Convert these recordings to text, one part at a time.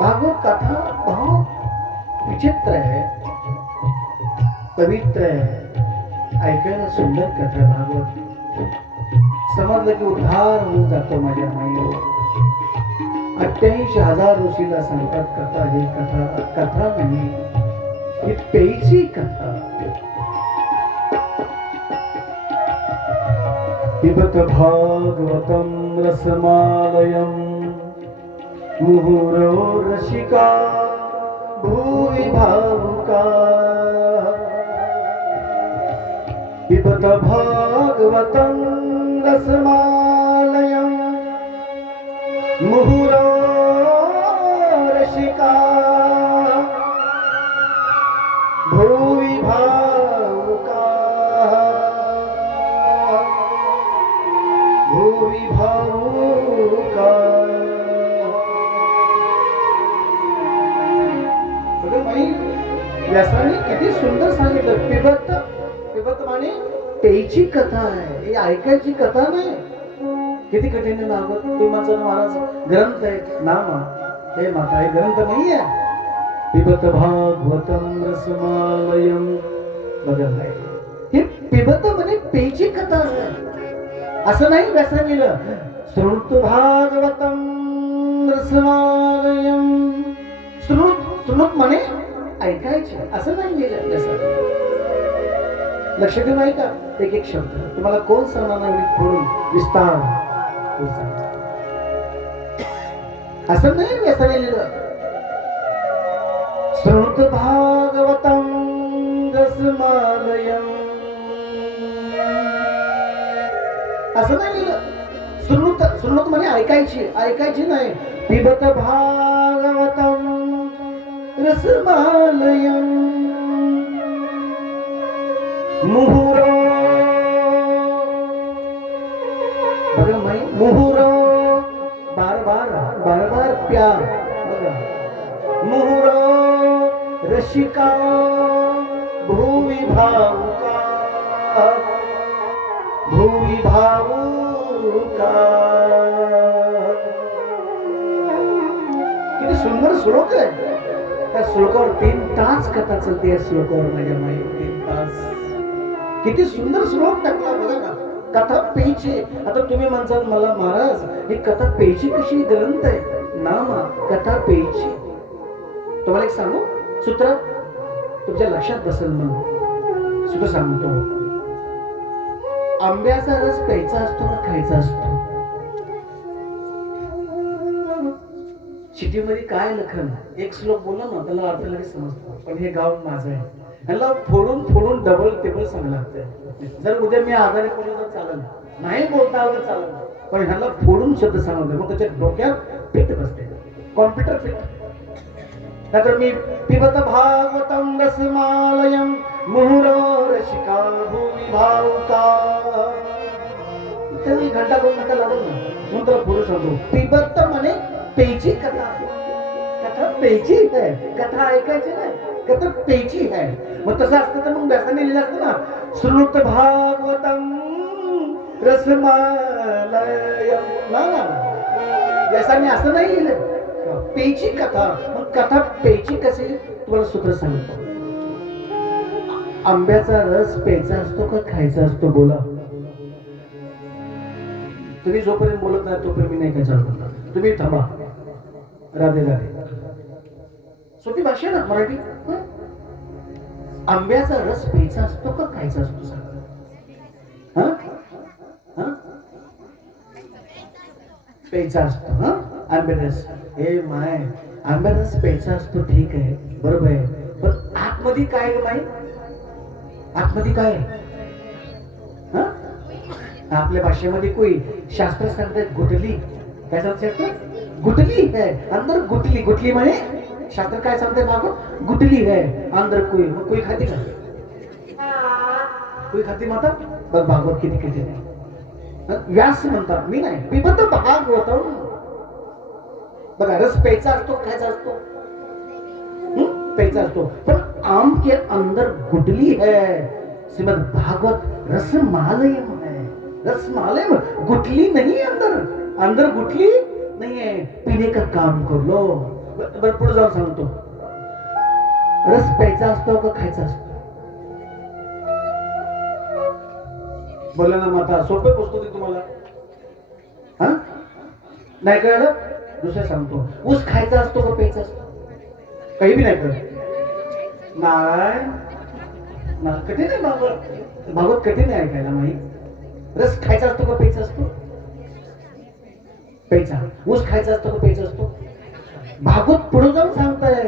भागवत कथा बहुत विचित्र है, पवित्र है, ऐकायला सुंदर कथा भागवत. समजलं की उद्धार होऊन जातो माझ्या माईवर. 88,000 ऋषीला सांगतात कथा ही कथा नाही, ही पेयची कथा. पिबत भागवतं रसमालयं मुहुरो रसिका भुवि भावुका. पिबत भागवतं रसमालयं मुहुरो रसिका भुवि भावुका. भुवि भावुका. व्यासाने किती सुंदर सांगितलं. पिबत पिबत माने पेयची कथा आहे, ही ऐकायची कथा नाही. किती कठीण आहे भागवत. तुम्ही माझा महाराज ग्रंथ आहे नाम हे माता, हे ग्रंथ नाही आहे. पिबत भागवतं रसमालयं. बघा हे पिबत म्हणे पेयची कथा आहे असं नाही. व्यासाने लिहिलं श्रुत भागवतं रसमालयं. श्रुत म्हणे ऐकायचे असं नाही लिहिलं व्यासाने. लक्ष देऊन ऐका एक एक शब्द. तुम्हाला कोण सांगणार नाही फोडून विस्तार असं नाही व्यासाने लिहिलं. श्रुत भागवतं रसमालयं असं नाही लिहिलं. श्रुत म्हणे ऐकायची नाही. पिबत भागवतं रसमालयं मुहुरो. बघा माई मुहुरो बार प्यार. बघा मुहुरो रसिका भुवि भावुका. भुवि भावुका. किती सुंदर श्लोक आहे. त्या श्लोकावर 3 तास कथा चलते. या श्लोकावर माझ्या माई 3 तास. किती सुंदर श्लोक टाकला बघा ना. कथा पेयची. आता तुम्ही म्हणसाल मला महाराज ही कथा पेयची कशी ग्रंथ आहे. नामा कथा पेयची. तुम्हाला एक सांगू सूत्र तुमच्या लक्षात बसेल म्हणून सूत्र सांगतो. आंब्याचा रस प्यायचा असतो का खायचा असतो. सिटीमध्ये काय लखन एक श्लोक बोला ना त्याला अर्थ लगेच समजतो. पण हे गाव माझं आहे. ह्याला फोडून डबल टेबल सांगायला लागतंय. जर उद्या मी आजारी पडलो तर चालेल, नाही बोलता आलं तर चालेल, पण ह्याला फोडून शब्द सांगतो. मग त्याच्या डोक्यात फिट बसते, कॉम्प्युटर फिट. नाहीतर मी पिबत भागवतं रसमालयं मुहुरो रसिका भुवि भावुका. त्याला घंटा 2 घंटा लागत ना म्हणून त्याला फोडून सांगतो. पिबत म्हणे पेयची कथा. कथा पेयची आहे, कथा ऐकायची नाही, कथा पेयची आहे. मग तसं असतं तर मग व्यासाने लिहिलं असतं ना श्रुत भागवतं रसमालयं. ना व्यासाने असं नाही लिहिलं. पेयची कथा. मग कथा पेयची कशी तुम्हाला सूत्र सांगतो. आंब्याचा रस प्यायचा असतो का खायचा असतो. बोला. तुम्ही जोपर्यंत बोलत नाही तोपर्यंत मी नाही काय चालत. तुम्ही थांबा. राधे राधे. सोपी भाषा ना मराठी. आंब्याचा रस प्यायचा असतो का खायचा असतो सांगा. प्यायचा असतो. आंब्यारस हे माय आंब्यारस प्यायचा असतो ठीक आहे बरोबर आहे. पण आतमध्ये काय माय आतमध्ये काय आपल्या भाषेमध्ये कोई शास्त्र सांगतात गुटली. काय सांगतात गुटली है अंदर. गुटली म्हणे शास्त्र काय सांगते मागो गुटली है अंदर. कोई खाती का कोई खाती माता. बघ भागवत किती किती नाही. व्यास म्हणतात मी नाही. पिबत भागवतं. बघा रस प्यायचा असतो खायचा असतो. प्यायचा असतो. पण आम के अंदर गुटली है. श्रीमद भागवत रसमालयम है. रसमालयम गुटली नहीं अंदर. अंदर गुटली नहीं है. पीने का काम कर लो. बरं पुढे जाऊन सांगतो. रस प्यायचा असतो का खायचा असतो? बोला ना माता, सोपे पुस्तक आहे तुम्हाला. हा नाही कळलं? दुसरं सांगतो. ऊस खायचा असतो का प्यायचा असतो? काही बी नाही कळत. नाही कठीण आहे भागवत. भागवत कठीण आहे ऐकायला. माहीत रस खायचा असतो का प्यायचा असतो? प्यायचा. ऊस खायचा असतो का प्यायचा असतो? भागवत पुढे जाऊन सांगताय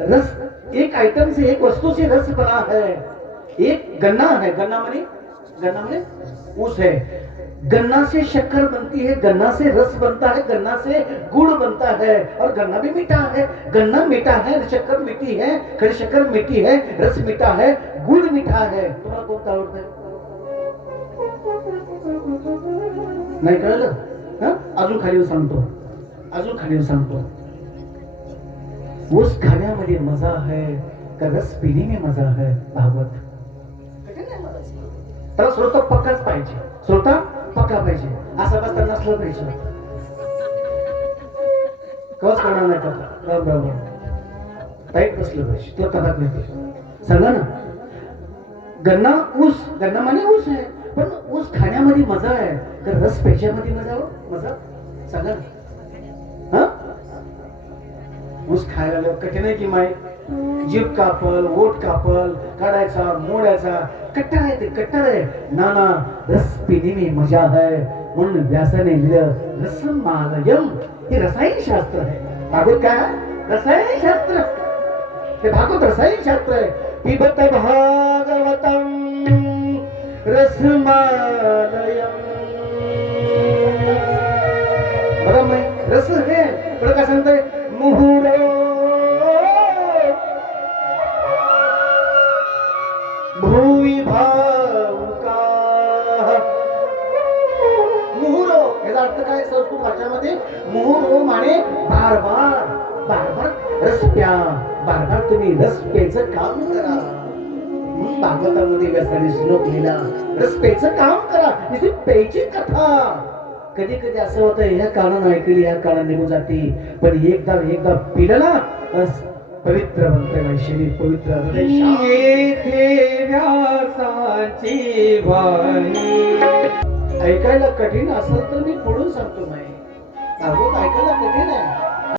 रस एक आइटम से, एक वस्तु से रस बना है. एक गन्ना है, गन्ना माने ऊस है. गन्ना से शक्कर बनती है, गन्ना से रस बनता है, गन्ना से गुड़ बनता है. और गन्ना भी मीठा है. गन्ना मीठा है, शक्कर मीठी है, खड़ी शक्कर मीठी है, रस मीठा है, गुड़ मीठा है. तुम्हाला कोणता आवडतंय? नाही कळलं? अजून खाली सांगतो. अजून खाली सांगतो. ऊस खाण्यामध्ये मजा है का रस पीने में मजा है? भागवत त्याला श्रोता पक्काच पाहिजे. श्रोता पक्का पाहिजे. असा बसता नसलं पाहिजे. कवच करणार नाही का? टाईट बसलं पाहिजे. तुला कथा पाहिजे. सांगा ना. गन्ना ऊस, गन्ना माने ऊस आहे. पण ऊस खाण्यामध्ये मजा आहे का रस प्यायच्यामध्ये मजा? सांगा ना. हा ऊस खायला कठीण आहे की माय? जीभ कापल, ओठ कापल, काढायचा, मोडायचा, कट्टर आहे ते, कट्टर आहे. नाना रस पिणे में मजा है म्हणून व्यासाने लिहिलं रसमालयम. हे रसायन शास्त्र आहे. भागवत काय आहे? रसायन शास्त्र. हे भागवत रसायन शास्त्र आहे. पिबत भागवतम रसमालयम. बघा माय रस हे पुढे काय सांगतंय? मुहुरो भुवी भावुका. मुहुरो याचा अर्थ काय संस्कृत भाषेमध्ये? मुहुरो माने बार रस प्या. बार तुम्ही रस प्यायचं काम करा. भागवतामध्ये व्यासाने श्लोक लिहिला रस प्यायचं काम करा. इथे प्यायची कथा. कधी कधी असं होतं ह्या कानानं ऐकली, ह्या कानानं निघून जाते. पण एकदा पिलं ना पवित्र बनते. शरीर पवित्र. व्यासाची वाणी ऐकायला कठीण असेल तर मी पुढून सांगतो. नाही भागवत